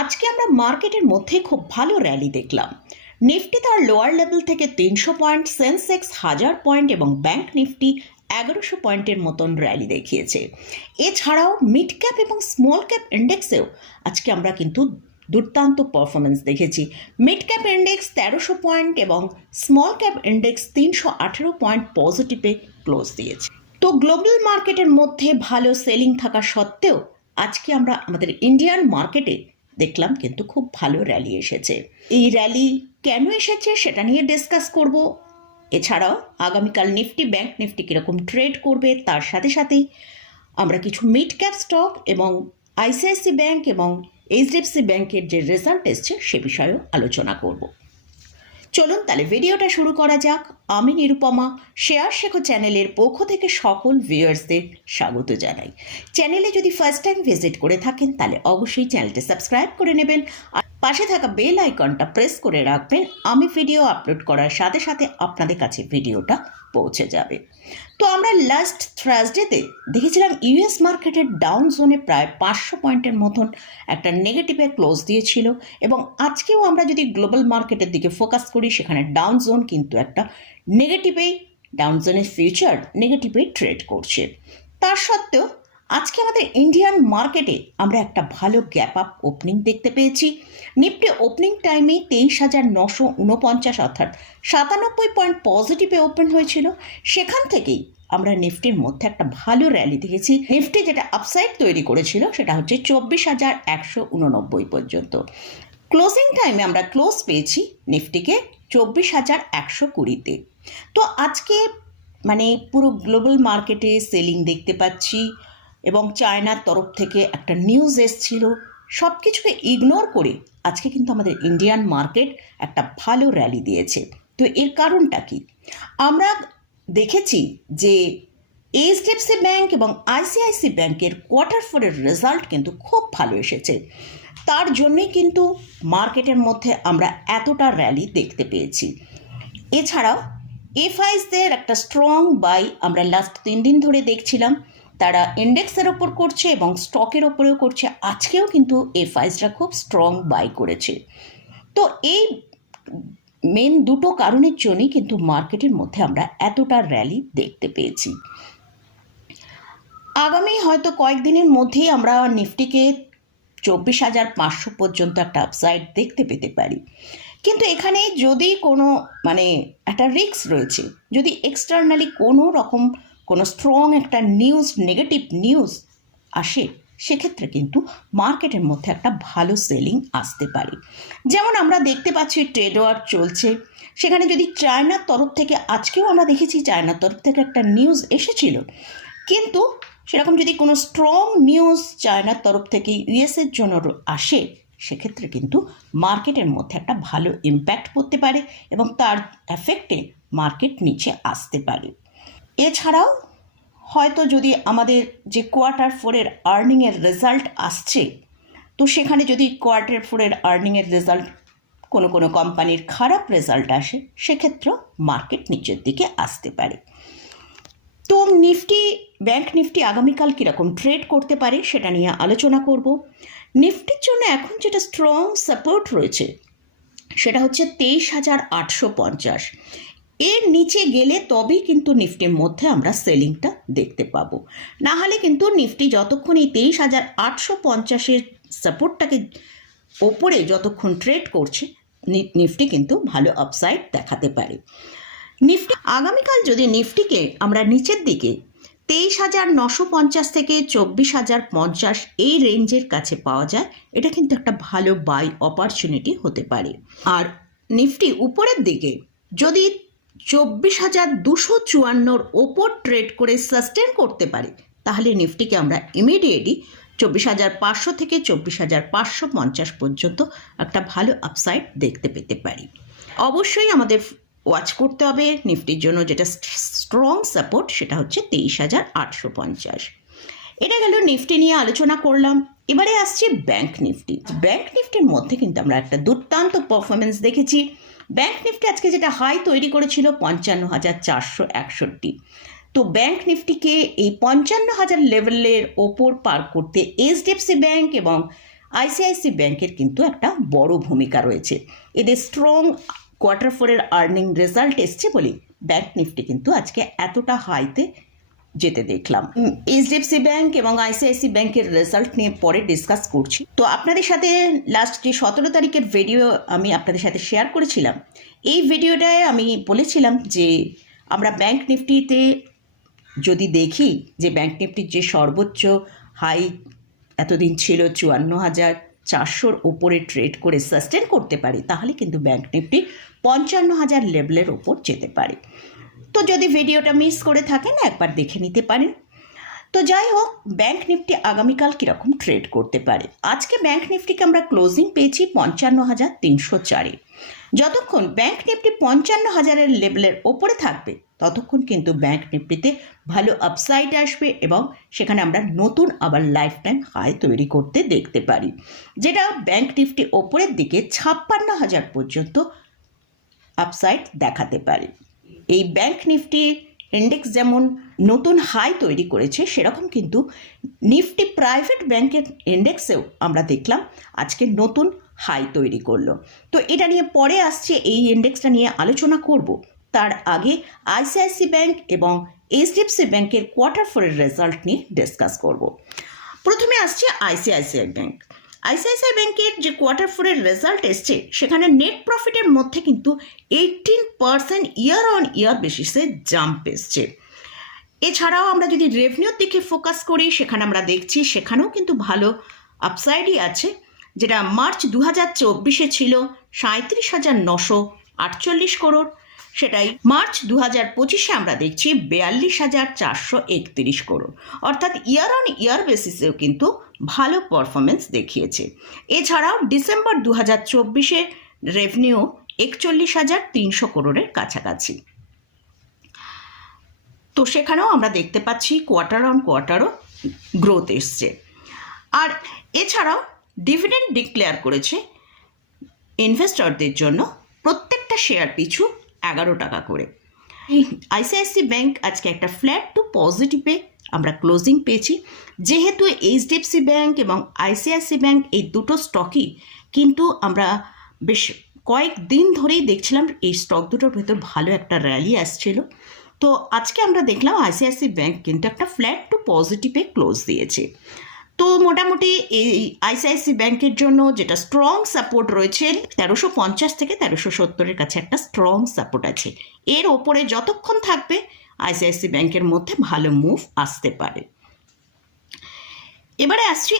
আজকে আমরা মার্কেটের মধ্যে খুব ভালো র্যালি দেখলাম। নিফটি তার লোয়ার লেভেল থেকে তিনশো পয়েন্ট, সেন্সেক্স হাজার পয়েন্ট এবং ব্যাংক নিফটি এগারোশো পয়েন্টের মতন র্যালি দেখিয়েছে। এছাড়াও মিড ক্যাপ এবং স্মল ক্যাপ ইন্ডেক্সেও আজকে আমরা কিন্তু দুর্দান্ত পারফরমেন্স দেখেছি। মিড ক্যাপ ইন্ডেক্স তেরোশো পয়েন্ট এবং স্মল ক্যাপ ইন্ডেক্স তিনশো আঠেরো পয়েন্ট পজিটিভে ক্লোজ দিয়েছে। তো গ্লোবাল মার্কেটের মধ্যে ভালো সেলিং থাকা সত্ত্বেও আজকে আমরা আমাদের ইন্ডিয়ান মার্কেটে দেখলাম কিন্তু খুব ভালো র্যালি এসেছে। এই র্যালি কেন এসেছে সেটা নিয়ে ডিসকাস করব। এছাড়াও আগামীকাল নিফটি ব্যাংক নিফটি কীরকম ট্রেড করবে তার সাথে সাথেই আমরা কিছু মিড ক্যাপ স্টক এবং আইসিআইসি ব্যাংক এবং এইচডিএফসি ব্যাংকের যে রেজাল্ট এসছে সে বিষয়েও আলোচনা করব। চলুন তাহলে ভিডিওটা শুরু করা যাক। আমি নিরুপমা, শেয়ার শেখো চ্যানেলের পক্ষ থেকে সকল ভিউয়ার্সদের স্বাগত জানাই। চ্যানেলে যদি ফার্স্ট টাইম ভিজিট করে থাকেন, তাহলে অবশ্যই চ্যানেলটি সাবস্ক্রাইব করে নেবেন। পাশে থাকা বেল আইকনটা প্রেস করে রাখবেন। আমি ভিডিও আপলোড করার সাথে সাথে আপনাদের কাছে ভিডিওটা পৌঁছে যাবে। তো আমরা লাস্ট থার্সডেতে দেখেছিলাম ইউএস মার্কেটের ডাউন জোনে প্রায় পাঁচশো পয়েন্টের মতন একটা নেগেটিভে ক্লোজ দিয়েছিল এবং আজকেও আমরা যদি গ্লোবাল মার্কেটের দিকে ফোকাস করি, সেখানে ডাউন জোন কিন্তু একটা নেগেটিভেই ডাউন জোনের ফিউচার নেগেটিভেই ট্রেড করছে। তার সত্ত্বেও আজকে আমাদের ইন্ডিয়ান মার্কেটে আমরা একটা ভালো গ্যাপ আপ ওপেনিং দেখতে পেয়েছি। নিফটি ওপেনিং টাইমে তেইশ হাজার নশো উনপঞ্চাশ অর্থাৎ সাতানব্বই পয়েন্ট পজিটিভে ওপেন হয়েছিল। সেখান থেকেই আমরা নিফটির মধ্যে একটা ভালো র্যালি দেখেছি। নিফটি যেটা আপসাইড তৈরি করেছিল সেটা হচ্ছে চব্বিশ হাজার একশো উননব্বই পর্যন্ত। ক্লোজিং টাইমে আমরা ক্লোজ পেয়েছি নিফটিকে চব্বিশ হাজার একশো কুড়িতে। তো আজকে মানে পুরো গ্লোবাল মার্কেটে সেলিং দেখতে পাচ্ছি। এবং চায়নার তরফ থেকে একটা নিউজ এসছিল। সব কিছুকে ইগনোর করে আজকে কিন্তু আমাদের ইন্ডিয়ান মার্কেট একটা ভালো র্যালি দিয়েছে। তো এর কারণটা কি? আমরা দেখেছি যে এইচডিএফসি ব্যাংক এবং আইসিআইসি ব্যাংকের কোয়ার্টার ফোরের রেজাল্ট কিন্তু খুব ভালো এসেছে। তার জন্যই কিন্তু মার্কেটের মধ্যে আমরা এতটা র্যালি দেখতে পেয়েছি। এছাড়াও এফআইসদের একটা স্ট্রং বাই আমরা লাস্ট তিন দিন ধরে দেখছিলাম। তারা ইন্ডেক্সের ওপর করছে এবং স্টকের ওপরেও করছে। আজকেও কিন্তু এফআইসরা খুব স্ট্রং বাই করেছে। তো এই মেন দুটো কারণের জন্যই কিন্তু মার্কেটের মধ্যে আমরা এতটা র্যালি দেখতে পেয়েছি। আগামী হয়তো কয়েকদিনের মধ্যেই আমরা নিফটিকে চব্বিশ হাজার পাঁচশো পর্যন্ত একটা আপসাইড দেখতে পেতে পারি। কিন্তু এখানে যদি কোনো মানে একটা রিস্ক রয়েছে, যদি এক্সটার্নালি কোনো রকম কোনো স্ট্রং একটা নিউজ নেগেটিভ নিউজ আসে, সেক্ষেত্রে কিন্তু মার্কেটের মধ্যে একটা ভালো সেলিং আসতে পারে। যেমন আমরা দেখতে পাচ্ছি ট্রেড ওয়ার চলছে। সেখানে যদি চায়নার তরফ থেকে, আজকেও আমরা দেখেছি চায়নার তরফ থেকে একটা নিউজ এসেছিল। কিন্তু সেরকম যদি কোনো স্ট্রং নিউজ চায়নার তরফ থেকে ইউএসের জন্য আসে, সেক্ষেত্রে কিন্তু মার্কেটের মধ্যে একটা ভালো ইম্প্যাক্ট পড়তে পারে এবং তার এফেক্টে মার্কেট নিচে আসতে পারে। এছাড়াও হয়তো যদি আমাদের যে কোয়ার্টার ফোরের আর্নিংয়ের রেজাল্ট আসছে, তো সেখানে যদি কোয়ার্টার ফোরের আর্নিংয়ের রেজাল্ট কোনো কোনো কোম্পানির খারাপ রেজাল্ট আসে, সেক্ষেত্রেও মার্কেট নিচের দিকে আসতে পারে। তো নিফটি ব্যাংক নিফটি আগামীকাল কীরকম ট্রেড করতে পারে সেটা নিয়ে আলোচনা করব। নিফটির জন্য এখন যেটা স্ট্রং সাপোর্ট রয়েছে, সেটা হচ্ছে তেইশ হাজার আটশো পঞ্চাশ। এর নিচে গেলে তবেই কিন্তু নিফটির মধ্যে আমরা সেলিংটা দেখতে পাবো। না হলে কিন্তু নিফটি যতক্ষণ এই তেইশ হাজার আটশো পঞ্চাশের সাপোর্টটাকে ওপরে যতক্ষণ ট্রেড করছে নিফটি কিন্তু ভালো আপসাইড দেখাতে পারে। নিফটি, আগামীকাল যদি নিফটিকে আমরা নিচের দিকে তেইশ হাজার নশো পঞ্চাশ থেকে চব্বিশ হাজার পঞ্চাশ এই রেঞ্জের কাছে পাওয়া যায়, এটা কিন্তু একটা ভালো বাই অপরচুনিটি হতে পারে। আর নিফটি উপরের দিকে যদি চব্বিশ হাজার দুশো চুয়ান্নর ওপর ট্রেড করে সাস্টেন করতে পারে। তাহলে নিফটিকে আমরা ইমিডিয়েটলি চব্বিশ হাজার পাঁচশো থেকে চব্বিশ হাজার পাঁচশো পঞ্চাশ পর্যন্ত একটা ভালো আপসাইড দেখতে পেতে পারি। অবশ্যই আমাদের ওয়াচ করতে হবে নিফটির জন্য যেটা স্ট্রং সাপোর্ট সেটা হচ্ছে তেইশ হাজার আটশো পঞ্চাশ। এটা গেল নিফটি নিয়ে আলোচনা করলাম। এবারে আসছে ব্যাংক নিফটি। ব্যাংক নিফটির মধ্যে কিন্তু আমরা একটা দুর্দান্ত পারফরমেন্স দেখেছি। ব্যাংক নিফটি আজকে যেটা হাই তৈরি করেছিল পঞ্চান্ন হাজার চারশো একষট্টি। তো ব্যাংক নিফটিকে এই পঞ্চান্ন হাজার লেভেলের ওপর পার করতে এইচডিএফসি ব্যাংক এবং আইসিআইসি ব্যাংকের কিন্তু একটা বড় ভূমিকা রয়েছে। এদের স্ট্রং কোয়ার্টার ফোরের আর্নিং রেজাল্ট এসছে বলে ব্যাংক নিফটি কিন্তু আজকে এতটা হাইতে যেতে দেখলাম। এইচডিএফসি ব্যাংক এবং আইসিআইসি ব্যাংকের রেজাল্ট নিয়ে পরে ডিসকাস করছি। তো আপনাদের সাথে লাস্ট যে সতেরো তারিখের ভিডিও আমি আপনাদের সাথে শেয়ার করেছিলাম, এই ভিডিওটায় আমি বলেছিলাম যে আমরা ব্যাংক নিফটিতে যদি দেখি যে ব্যাংক নিফটির যে সর্বোচ্চ হাই এতদিন ছিল চুয়ান্ন হাজার চারশোর ওপরে ট্রেড করে সাস্টেন করতে পারি, তাহলে কিন্তু ব্যাংক নিফটি পঞ্চান্ন হাজার লেভেলের ওপর যেতে পারে। তো যদি ভিডিওটা মিস করে থাকেন, একবার দেখে নিতে পারেন। তো যাই হোক, ব্যাংক নিফটি আগামীকাল কীরকম ট্রেড করতে পারে? আজকে ব্যাংক নিফটিকে আমরা ক্লোজিং পেয়েছি পঞ্চান্ন হাজার তিনশো চারে। যতক্ষণ ব্যাংক নিফটি পঞ্চান্ন হাজারের লেভেলের ওপরে থাকবে, ততক্ষণ কিন্তু ব্যাংক নিফটিতে ভালো আপসাইড আসবে এবং সেখানে আমরা নতুন আবার লাইফ টাইম হাই তৈরি করতে দেখতে পারি। যেটা ব্যাংক নিফটি ওপরের দিকে ছাপ্পান্ন হাজার পর্যন্ত আপসাইড দেখাতে পারে। এই ব্যাংক নিফটি ইন্ডেক্স যেমন নতুন হাই তৈরি করেছে, সেরকম কিন্তু নিফটি প্রাইভেট ব্যাংকের ইন্ডেক্সেও আমরা দেখলাম আজকে নতুন হাই তৈরি করল। তো এটা নিয়ে পরে আসছে, এই ইন্ডেক্সটা নিয়ে আলোচনা করব। তার আগে আইসিআইসি ব্যাংক এবং এইচডিএফসি ব্যাংকের কোয়ার্টার ফোরের রেজাল্ট নিয়ে ডিসকাস করব। প্রথমে আসছে আইসিআইসিআই ব্যাংক আইসিআইসিআই ব্যাংকের যে কোয়ার্টার ফোরের রেজাল্ট এসছে, সেখানে নেট প্রফিটের মধ্যে কিন্তু eighteen percent year on year বেসিসে জাম্প এসছে। এছাড়াও আমরা যদি রেভিনিউর দিকে ফোকাস করি, সেখানে আমরা দেখছি সেখানেও কিন্তু ভালো আপসাইডই আছে, যেটা মার্চ দু হাজার চব্বিশে ছিল সাঁত্রিশ হাজার নশো আটচল্লিশ করোড় সেটাই। মার্চ দু হাজার পঁচিশে আমরা দেখছি বিয়াল্লিশ হাজার চারশো একত্রিশ করোড় অর্থাৎ ইয়ার অন ইয়ার বেসিসেও কিন্তু ভালো পারফরমেন্স দেখিয়েছে। এছাড়াও ডিসেম্বর দু হাজার চব্বিশে রেভিনিউ একচল্লিশ হাজার তিনশো করোড়ের কাছাকাছি। তো সেখানেও আমরা দেখতে পাচ্ছি কোয়ার্টার অন কোয়ার্টারও গ্রোথ এসছে। আর এছাড়াও ডিভিডেন্ড ডিক্লেয়ার করেছে ইনভেস্টরদের জন্য। প্রত্যেকটা শেয়ার পিছু এগারো টাকা করে। আইসিআইসি ব্যাংক আজকে একটা ফ্ল্যাট টু পজিটিভে আমরা ক্লোজিং পেয়েছি। যেহেতু এইচডিএফসি ব্যাংক এবং আইসিআইসি ব্যাংক এই দুটো স্টকই কিন্তু আমরা বেশ কয়েক দিন ধরেই দেখছিলাম এই স্টক দুটোর ভেতর ভালো একটা র্যালি আসছিল। তো আজকে আমরা দেখলাম আইসিআইসি ব্যাংক কিন্তু একটা ফ্ল্যাট টু পজিটিভে ক্লোজ দিয়েছে। তো মোটামুটি এই আইসিআইসি ব্যাংকের জন্য যেটা স্ট্রং সাপোর্ট রয়েছে, তেরোশো পঞ্চাশ থেকে তেরোশো সত্তরের কাছে একটা স্ট্রং সাপোর্ট আছে। এর ওপরে যতক্ষণ থাকবে, আইসিআইসি ব্যাংকের মধ্যে ভালো মুভ আসতে পারে। এবারে আসছি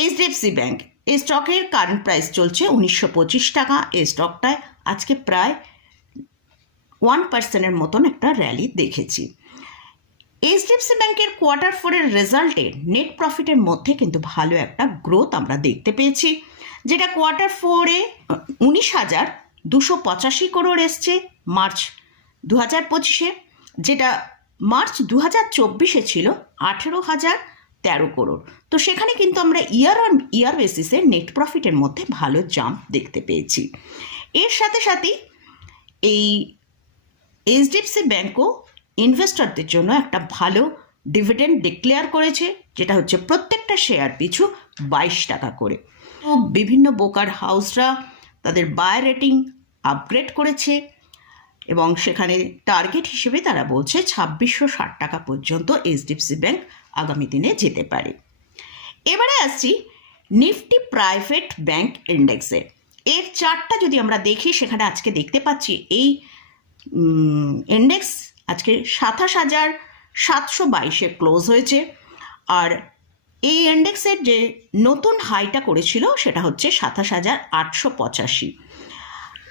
এইচডিএফসি ব্যাংক। এই স্টকের কারেন্ট প্রাইস চলছে উনিশশো পঁচিশ টাকা। এই স্টকটায় আজকে প্রায় ওয়ান পার্সেন্টের মতন একটা র্যালি দেখেছি। এইচডিএফসি ব্যাংকের কোয়ার্টার ফোরের রেজাল্টে নেট প্রফিটের মধ্যে কিন্তু ভালো একটা গ্রোথ আমরা দেখতে পেয়েছি। যেটা কোয়ার্টার ফোরে উনিশ হাজার দুশো পঁচাশি করোড় এসছে মার্চ দু হাজার পঁচিশে। যেটা মার্চ দু হাজার চব্বিশে ছিল আঠেরো হাজার তেরো করোড় তো সেখানে কিন্তু আমরা ইয়ার অন ইয়ার বেসিসে নেট প্রফিটের মধ্যে ভালো জাম্প দেখতে পেয়েছি। এর সাথে সাথে এই এইচডিএফসি ব্যাংকও ইনভেস্টরদের জন্য একটা ভালো ডিভিডেন্ড ডিক্লেয়ার করেছে, যেটা হচ্ছে প্রত্যেকটা শেয়ার পিছু বাইশ টাকা করে। তো বিভিন্ন বোকার হাউসরা তাদের বায় রেটিং আপগ্রেড করেছে এবং সেখানে টার্গেট হিসেবে তারা বলছে ছাব্বিশশো ষাট টাকা পর্যন্ত এইচডিএফসি ব্যাংক আগামী দিনে যেতে পারে। এবারে আসছি নিফটি প্রাইভেট ব্যাংক ইন্ডেক্সে এর চারটা যদি আমরা দেখি, সেখানে আজকে দেখতে পাচ্ছি এই ইন্ডেক্স আজকে সাতাশ হাজার সাতশো বাইশে ক্লোজ হয়েছে। আর এই ইন্ডেক্সের যে নতুন হাইটা করেছিল, সেটা হচ্ছে সাতাশ হাজার আটশো পঁচাশি।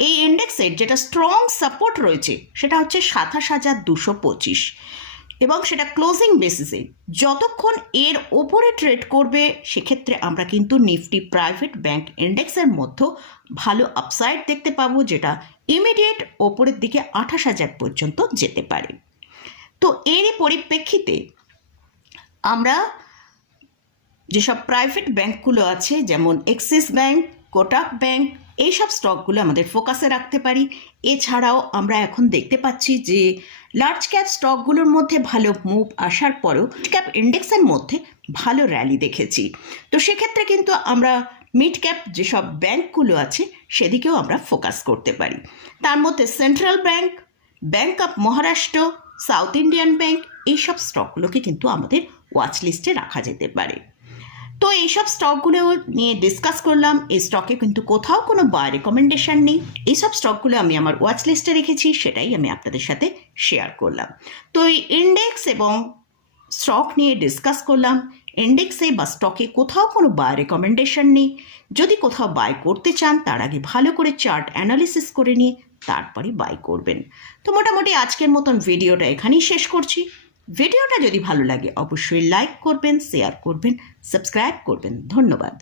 এই ইন্ডেক্সের যেটা স্ট্রং সাপোর্ট রয়েছে, সেটা হচ্ছে সাতাশ হাজার দুশো পঁচিশ। এবং সেটা ক্লোজিং বেসিসে যতক্ষণ এর ওপরে ট্রেড করবে, সেক্ষেত্রে আমরা কিন্তু নিফটি প্রাইভেট ব্যাংক ইন্ডেক্সের মধ্যে ভালো আপসাইড দেখতে পাবো, যেটা ইমিডিয়েট ওপরের দিকে আঠাশ হাজার পর্যন্ত যেতে পারে। তো এরই পরিপ্রেক্ষিতে আমরা যেসব প্রাইভেট ব্যাংকগুলো আছে, যেমন এক্সিস ব্যাংক কোটাক ব্যাংক এইসব স্টকগুলো আমাদের ফোকাসে রাখতে পারি। এছাড়াও আমরা এখন দেখতে পাচ্ছি যে লার্জ ক্যাপ স্টকগুলোর মধ্যে ভালো মুভ আসার পরেও ক্যাপ ইন্ডেক্সের মধ্যে ভালো র্যালি দেখেছি। তো সেক্ষেত্রে কিন্তু আমরা মিড ক্যাপ যেসব ব্যাংকগুলো আছে, সেদিকেও আমরা ফোকাস করতে পারি। তার মধ্যে central bank bank of Maharashtra, south Indian bank, এইসব স্টকগুলোকে কিন্তু আমাদের ওয়াচ লিস্টে রাখা যেতে পারে। তো এইসব স্টকগুলো নিয়ে ডিসকাস করলাম, এই স্টকে কিন্তু কোথাও কোনো বাই রেকমেন্ডেশন নেই। এইসব স্টকগুলো আমি আমার ওয়াচ লিস্টে রেখেছি, সেটাই আমি আপনাদের সাথে শেয়ার করলাম। তো এই ইন্ডেক্স এবং স্টক নিয়ে ডিসকাস করলাম। ইন্ডেক্সে বা স্টকে কোথাও কোনো বাই রেকমেন্ডেশন নেই। যদি কোথাও বাই করতে চান, তার আগে ভালো করে চার্ট অ্যানালিসিস করে নিয়ে তারপরে বাই করবেন। তো মোটামুটি আজকের মতন ভিডিওটা এখানেই শেষ করছি। ভিডিওটা যদি ভালো লাগে, অবশ্যই লাইক করবেন শেয়ার করবেন সাবস্ক্রাইব করবেন। ধন্যবাদ।